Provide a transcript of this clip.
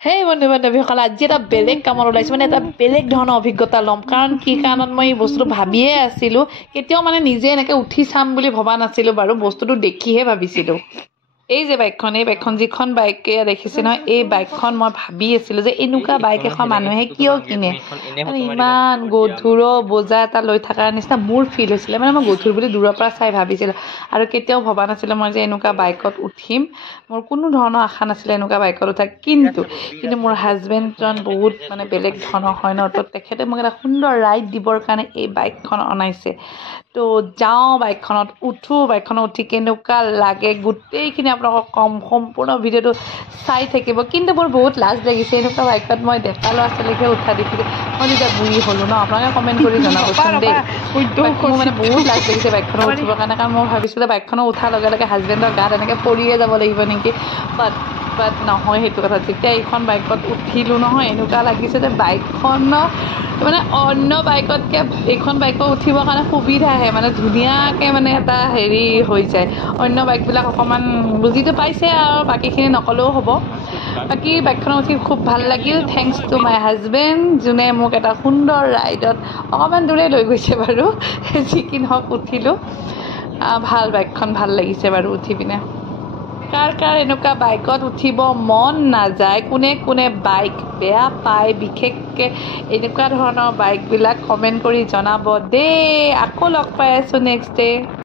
Hey বন্ধু বান্ধৱীসকল আজি এটা বেলেগ কামত ওলাইছো মানে এটা বেলেগ ধৰণৰ অভিজ্ঞতা ল'ম কাৰণ কি কাৰণত মই এই বস্তুটো ভাবিয়ে আছিলোঁ কেতিয়াও মানে নিজে এনেকৈ উঠি চাম বুলি ভবা নাছিলোঁ বাৰু বস্তুটো দেখিহে ভাবিছিলোঁ এই যে বাইকখন যিখন বাইকে দেখিছে নহয় এই বাইকখন মই ভাবি আছিলোঁ যে এনেকুৱা বাইক এখন মানুহে কিয় কিনে মানে ইমান গধুৰ বোজা এটা লৈ থকাৰ নিচিনা মোৰ ফিল হৈছিলে মানে মই গধুৰ বুলি দূৰৰ পৰা চাই ভাবিছিলোঁ আৰু কেতিয়াও ভবা নাছিলোঁ মই যে এনেকুৱা বাইকত উঠিম মোৰ কোনো ধৰণৰ আশা নাছিলে এনেকুৱা বাইকত উঠা কিন্তু মোৰ হাজবেণ্ডজন বহুত মানে বেলেগ ধৰণৰ হয় ন তো তেখেতে মোক এটা সুন্দৰ ৰাইড দিবৰ কাৰণে এই বাইকখন অনাইছে তো যাওঁ বাইকখনত উঠো বাইকখনত উঠি কেনেকুৱা লাগে গোটেইখিনি আপোনালোকক কম সম্পূৰ্ণ ভিডিঅ'টো চাই থাকিব কিন্তু মোৰ বহুত লাজ লাগিছে এনেকুৱা বাইকত মই ডেকা ল'ৰা ছোৱালীকে উঠা দেখিছোঁ মই যেতিয়া বুঢ়ী হ'লোঁ ন আপোনালোকে কমেণ্ট কৰি জনাবচোন দেই মোৰ মানে বহুত লাজ লাগিছে বাইকখনত উঠিবৰ কাৰণে কাৰণ মই ভাবিছিলোঁ বাইকখনত উঠাৰ লগে লগে হাজবেণ্ডৰ গাত এনেকৈ পৰিয়ে যাব লাগিব নেকি বাট নহয় সেইটো কথা যেতিয়া এইখন বাইকত উঠিলোঁ নহয় এনেকুৱা লাগিছে যে বাইকখন মানে অন্য বাইকতকৈ এইখন বাইকত উঠিবৰ কাৰণে সুবিধাহে মানে ধুনীয়াকৈ মানে এটা হেৰি হৈ যায় অন্য বাইকবিলাক অকণমান বুজিটো পাইছে আৰু বাকীখিনি নকলেও হ'ব বাকী বাইকখনত উঠি খুব ভাল লাগিল থেংকছ টু মাই হাজবেণ্ড যোনে মোক এটা সুন্দৰ ৰাইডত অকণমান দূৰে লৈ গৈছে বাৰু যি কি নহওক উঠিলোঁ ভাল বাইকখন ভাল লাগিছে বাৰু উঠি পিনে কাৰ এনেকুৱা বাইকত উঠিব মন নাযায় কোনে বাইক বেয়া পায় বিশেষকৈ এনেকুৱা ধৰণৰ বাইকবিলাক কমেণ্ট কৰি জনাব দেই আকৌ লগ পাই আছোঁ নেক্সট ডে